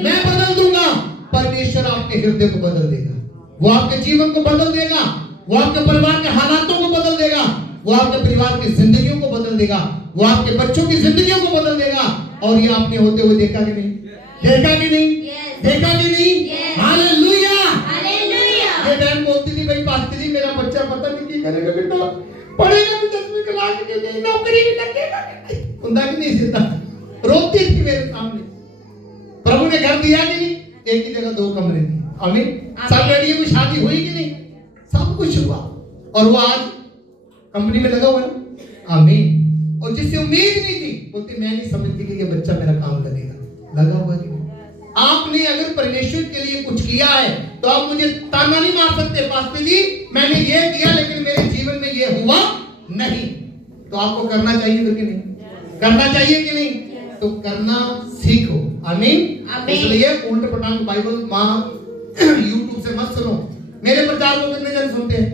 मैं बदल दूंगा। परमेश्वर आपके हृदय को बदल देगा। वो आपके जीवन को बदल देगा। वो आपके परिवार के हालातों को बदल देगा। वो आपके परिवार की जिंदगियों को बदल देगा। वो आपके बच्चों की जिंदगियों को बदल देगा। और ये आपने होते हुए देखा कि नहीं? देखा कि नहीं? देखा कि नहीं? हालेलुया। ये बहन बोलती थी, भाई पास्टर जी मेरा बच्चा पता नहीं क्या करेगा, बेटा पढ़ेगा भी 10वीं क्लास की, नौकरी भी लगेगा उनका कि नहीं? सीधा रोती थी मेरे सामने। प्रभु ने घर दिया कि नहीं? एक ही जगह 2 कमरे थे। आमीन। सब लड़कियों की शादी हुई कि नहीं? सब कुछ हुआ। और वो आज कंपनी में लगा हुआ ना। आमीन। और जिससे उम्मीद नहीं थी, बोलती मैं नहीं समझती कि ये बच्चा मेरा काम करेगा। लगा हुआ कि नहीं? आपने अगर परमेश्वर के लिए कुछ किया है तो आप मुझे ताना नहीं मार सकते, पास्टर जी मैंने ये किया लेकिन मेरे जीवन में ये हुआ नहीं। तो आपको करना चाहिए फिर कि नहीं? करना चाहिए कि नहीं? तो करना सीखो। आमीन। इसलिए उल्ट पटांग बाइबल यूट्यूब से मत सुनो। मेरे प्रचार को कितने जन सुनते हैं?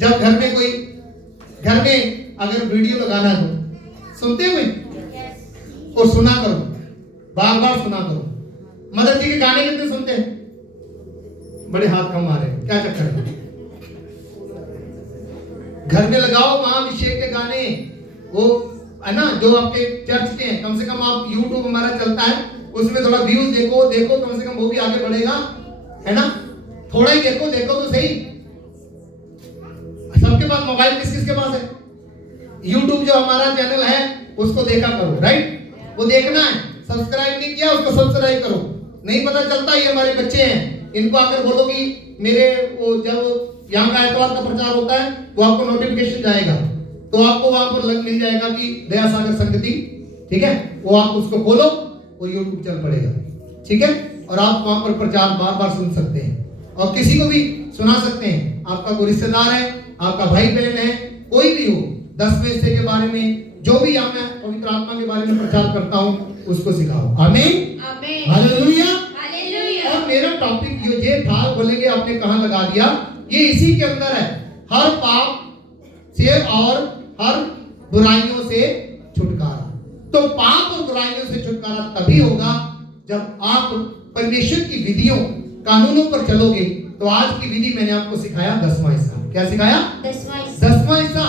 जब घर में कोई, घर में अगर वीडियो लगाना हो, सुनते हुए और सुना करो, बार बार सुना करो। मदर जी के गाने कितने सुनते हैं? बड़े हाथ कम मारे, क्या चक्कर है? घर में लगाओ महाअभिषेक के गाने, वो है ना जो आपके चर्च के हैं। कम से कम आप YouTube हमारा चलता है, उसमें थोड़ा व्यूज देखो, कम से कम वो भी आगे बढ़ेगा, है ना? थोड़ा ही देखो तो सही। सबके पास मोबाइल, किस किस के पास है? YouTube जो हमारा चैनल है उसको देखा करो, राइट? वो देखना है। सब्सक्राइब नहीं किया उसको सब्सक्राइब करो। नहीं पता चलता ये हमारे बच्चे हैं, इनको आकर बोलो कि मेरे वो जब यहाँ का एतवार का प्रचार होता है वो आपको नोटिफिकेशन जाएगा, तो आपको वहां पर मिल जाएगा कि दया सागर संगति, ठीक है, वो आप उसको खोलो, वो यूट्यूब चल पड़ेगा, ठीक है, और आप वहां पर प्रचार बार बार सुन सकते हैं और किसी को भी सुना सकते हैं। आपका कोई रिश्तेदार है, आपका भाई बहन है, कोई भी हो, 10वें हिस्से के बारे में जो भी मैं पवित्र आत्मा के बारे में प्रचार करता हूँ उसको सिखाओ। आमीन, हालेलुया। और मेरा टॉपिक ये था, बोलेंगे आपने कहां लगा दिया, ये इसी के अंदर है, हर पाप से और हर बुराइयों से छुटकारा। तो पाप और बुराइयों से छुटकारा तभी होगा जब आप परमेश्वर की विधियों कानूनों पर चलोगे। तो आज की विधि मैंने आपको सिखाया 10वां हिस्सा। क्या सिखाया? 10वां हिस्सा।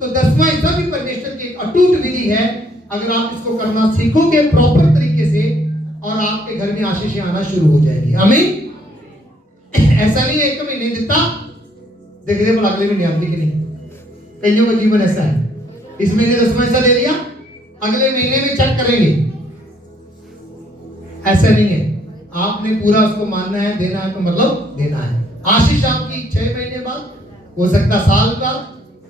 तो 10वां हिस्सा भी परमेश्वर की एक अटूट विधि है। अगर आप इसको करना सीखोगे प्रॉपर तरीके से, और आपके घर में आशीषें आना शुरू हो जाएगी। आमीन। ऐसा नहीं है एक महीने देता, देख रहे बोला अगले महीने आती कि नहीं। कईयों का जीवन ऐसा है, इस महीने 10वां हिस्सा दे दिया, अगले महीने में चेक करेंगे। ऐसा नहीं है, आपने पूरा उसको मानना है, देना है तो मतलब देना है। आशीष आपकी 6 महीने बाद, हो सकता साल बाद,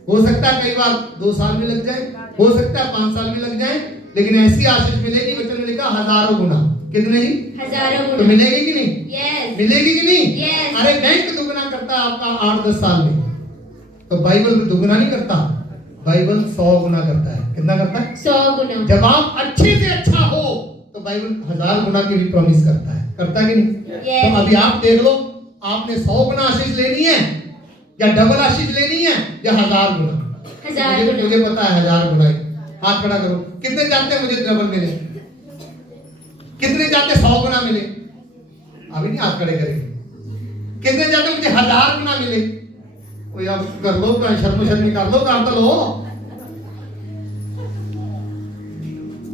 हो सकता है कई बार 2 साल में लग जाए, हो सकता है 5 साल में लग जाए, लेकिन ऐसी आशीष मिलेगी, वचन में लिखा हजारों गुना। कितने जी? हजारों गुना। तो मिलेगी कि नहीं? yes. मिलेगी कि नहीं? yes. अरे बैंक दुगना करता है आपका 8-10 साल में, तो बाइबल दुगना नहीं करता, बाइबल 100 गुना करता है। कितना करता है? 100 गुना। जब आप अच्छे से अच्छा हो तो बाइबल 1000 गुना की भी प्रॉमिस करता है। करता है कि नहीं? yes. तो अभी आप देख लो, आपने 100 गुना आशीष लेनी है या डबल आशीष लेनी है या 1000 गुना? 1000 गुना। मुझे पता है 1000 गुना। हाथ खड़ा करो, कितने चाहते हैं मुझे डबल मिले? कितने चाहते 100 गुना मिले? अभी नहीं हाथ खड़े करेंगे। कितने चाहते मुझे 1000 गुना मिले? वो यार कर लो, शर्म कर लो, कर तो लो।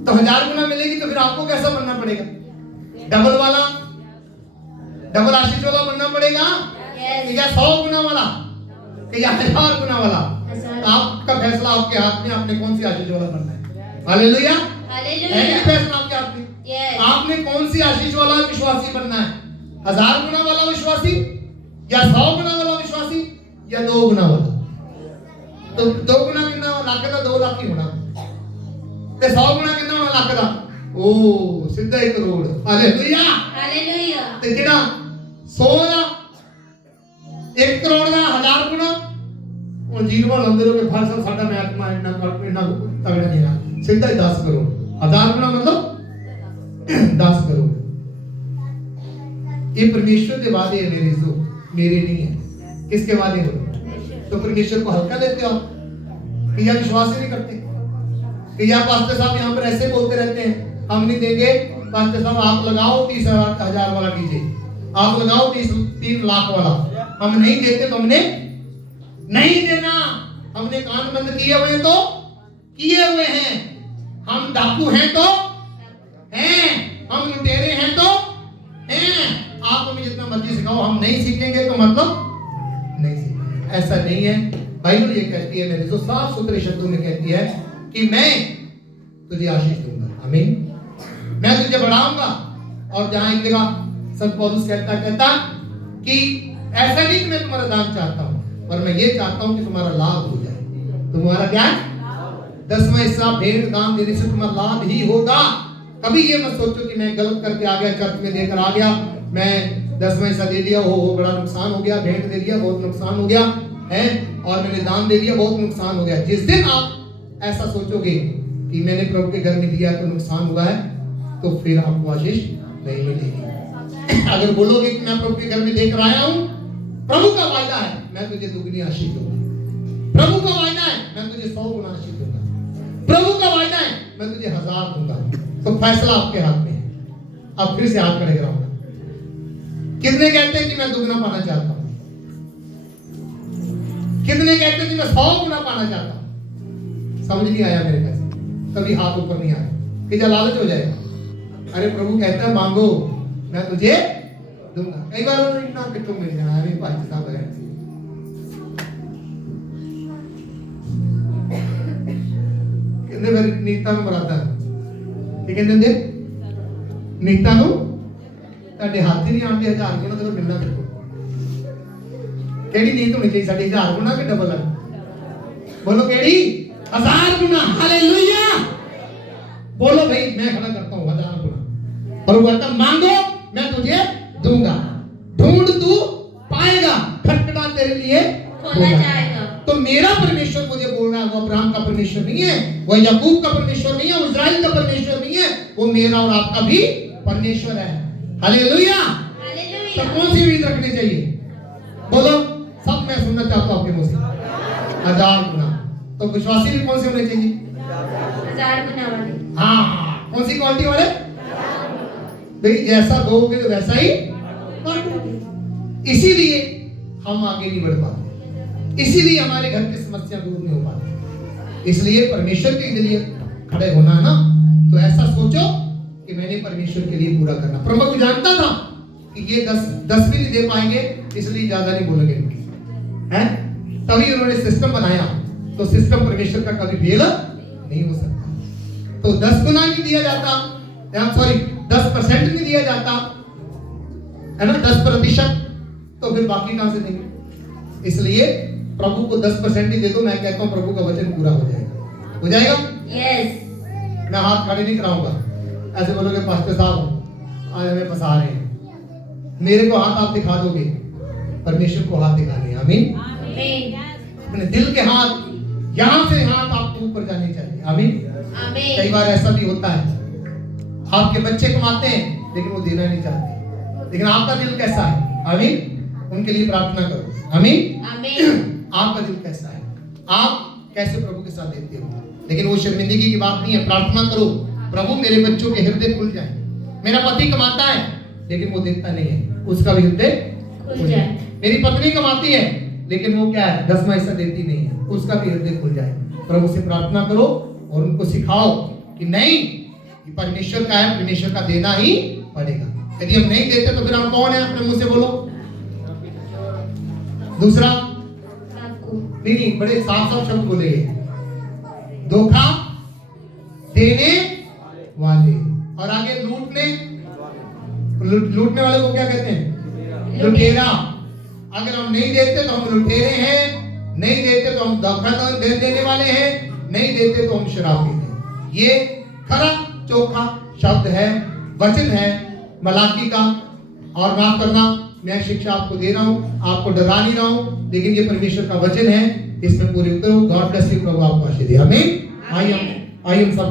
तो 1000 गुना मिलेगी तो फिर आपको कैसा बनना पड़ेगा? डबल वाला, डबल आशीष वाला बनना पड़ेगा या 100 गुना वाला या 1000 गुना वाला? आपका फैसला आपके हाथ में, आपने कौन सी आशीष वाला बनना है। हालेलुया। हालेलुया। फैसला आपके हाथ में। आपने कौन सी आशीष वाला विश्वासी बनना है? 1000 गुना वाला विश्वासी या 100 गुना वाला विश्वासी या 2 गुना वाला? तो 2 गुना कितना लाख का? 2 लाख ही होना। ते 100 गुना कितना होना लाख का? ओ सीधा 1 करोड़। हालेलुया। हालेलुया। ते जेड़ा 100 दा 1 करोड़ दा 1000 गुना और जीवन लंदे के फलसफा साडा महत्मा इतना तगड़ा नहीं है, सीधा ही 10 करोड़। 1000 गुना मतलब 10 करोड़। ये परमेश्वर के वादे है मेरे, जो मेरे नहीं है। किसके वादे हो? तो परमेश्वर को हल्का लेते हो कि या विश्वास ही नहीं करते कि या पास्टर साहब यहाँ पर ऐसे बोलते रहते हैं, हम नहीं देंगे। पास्टर साहब आप लगाओ 30,000 वाला कीजिए, आप लगाओ 3 लाख वाला। हम नहीं देते तो हमने नहीं देना। हमने कान बंद किए हुए तो किए हुए हैं, हम डाकू हैं तो हैं, हम लुटेरे हैं तो हैं। आप हमें जितना मर्जी सिखाओ, हम नहीं सीखेंगे तो मतलब नहीं सीखेंगे। ऐसा नहीं है। बाइबल ये कहती है, मेरे जो साफ सुथरे शब्दों में कहती है कि मैं तुझे आशीष दूंगा। आमीन। मैं तुझे बढ़ाऊंगा। और जहां एक जगह संत पौलुस कहता कि ऐसा नहीं कि मैं तुम्हारा दान चाहता हूं, पर मैं ये चाहता हूं कि तुम्हारा लाभ हो जाए। तुम्हारा क्या? 10वां हिस्सा भेंट दान देने से तुम्हारा लाभ ही होगा। कभी ये मत सोचो कि मैं गलत करके आ गया, चर्च में देकर आ गया, मैं 10वां हिस्सा दे दिया, हो बड़ा नुकसान हो गया, भेंट दे दिया, बहुत नुकसान हो गया है, और मैंने दान दे दिया, बहुत नुकसान हो गया। जिस दिन आप ऐसा सोचोगे कि मैंने प्रभु के घर में दिया तो नुकसान हुआ है, तो फिर आपको आशीष नहीं मिलेगी। अगर बोलोगे कि मैं प्रभु के घर में देकर आया हूं, प्रभु का वायदा है मैं तुझे दुगनी आशीष दूंगा, प्रभु का वायदा है मैं तुझे 100 गुना आशीष दूंगा, प्रभु का वायदा है मैं तुझे 1000 दूंगा, तो फैसला आपके हाथ में है। अब फिर से हाथ खड़े कराऊंगा। कितने कहते हैं कि मैं दुगना पाना चाहता हूं? कितने कहते हैं कि मैं 100 गुना पाना चाहता हूं? समझ नहीं आया मेरे पास, कभी हाथ ऊपर नहीं आया कि जा लालच हो जाएगा। अरे प्रभु कहता है मांगो मैं तुझे दूंगा। कई बार इतना कितों मिल जाना है भाई साहब है, कहते फिर नीता में बराता है कि कहते हैं नीता नु ਤੁਹਾਡੇ ਹੱਥ ਹੀ ਨਹੀਂ ਆਉਂਦੇ 1000 ਗੁਣਾ ਤੇ ਮਿਲਣਾ ਦੇਖੋ। केड़ी नीत होनी चाहिए साडी 1000 गुना कि डबल? बोलो केड़ी? 1000 गुना। हालेलुया। बोलो भाई मैं खड़ा करता हूँ 1000 गुना। प्रभु कहता मांगो मैं तुझे दूंगा, ढूंढ तू पाएगा, खटखटा तेरे लिए खोला जाएगा। तो मेरा परमेश्वर मुझे बोल रहा है वो अब्राहम का परमेश्वर नहीं है, वो याकूब का परमेश्वर नहीं है, वो इस्राएल का परमेश्वर नहीं है, वो मेरा और आपका भी परमेश्वर है। हालेलुया। तो कौन सी उम्मीद रखनी चाहिए? बोलो सब मैं सुनना चाहता हूँ आपके मुंह से। 1000 गुना। तो विश्वासी भी कौन से होने चाहिए? 1000 गुना वाले। हाँ, कौन सी क्वालिटी वाले? भाई जैसा दोगे तो वैसा ही बांटोगे। इसीलिए हम आगे नहीं बढ़ पाते, इसीलिए हमारे घर की समस्या दूर नहीं हो पाती। इसलिए परमेश्वर के लिए खड़े होना है ना, तो ऐसा सोचो कि मैंने परमेश्वर के लिए पूरा करना। प्रभु जानता था कि ये 10 भी नहीं दे पाएंगे, इसलिए ज्यादा नहीं बोलेंगे हैं, तभी उन्होंने सिस्टम बनाया। तो सिस्टम परमेश्वर का कभी फेल नहीं हो सकता। तो 10 गुना नहीं दिया जाता, सॉरी 10% नहीं दिया जाता है ना, 10%, तो फिर बाकी कहां से देंगे? इसलिए प्रभु को 10% ही दे दो। मैं कहता हूं प्रभु का वचन पूरा हो जाएगा। हो जाएगा? यस। मैं हाथ खड़े नहीं कराऊंगा, ऐसे बोलोगे पास्टर साहब आज हमें फंसा रहे हैं। मेरे को हाथ आप दिखा दोगे, परमेश्वर को हाथ दिखाने। आमीन। अपने दिल के हाथ, यहां से हाथ आपको ऊपर जाने चाहिए। आमीन। कई बार ऐसा भी होता है, आपके बच्चे कमाते हैं लेकिन वो देना नहीं चाहते, लेकिन आपका दिल कैसा है? आमीन। उनके लिए प्रार्थना करो। आमीन। आपका दिल कैसा है? आप कैसे प्रभु के साथ देते हो? लेकिन वो शर्मिंदगी की बात नहीं है। प्रार्थना करो, प्रभु मेरे बच्चों के हृदय खुल जाए। मेरा पति कमाता है लेकिन वो देता नहीं है, उसका भी हृदय खुल जाए। मेरी पत्नी कमाती है लेकिन वो क्या है, 10वां हिस्सा देती नहीं है, उसका भी हृदय खुल जाए। प्रभु से प्रार्थना करो और उनको सिखाओ कि नहीं, ये परमेश्वर का है, परमेश्वर का देना ही पड़ेगा। यदि हम नहीं देते तो फिर हम कौन है? अपने मुंह से बोलो। दूसरा नहीं, बड़े साफ शब्द बोलेंगे, धोखा देने वाले। और आगे लूटने वाले को क्या कहते हैं? लुटेरा। अगर हम नहीं देते तो हम लुटेरे हैं, नहीं देते तो हम धोखा देने वाले हैं, नहीं देते तो हम शराब पीते हैं। ये खरा चोखा शब्द है, वचन है मलाकी का। और माफ करना, मैं शिक्षा आपको दे रहा हूं, आपको डरा नहीं रहा हूं, लेकिन ये परमेश्वर का वचन है, इसमें पूरे उतरो। God bless you. प्रभु आपको आशीष दे। आमीन। आइए हम सब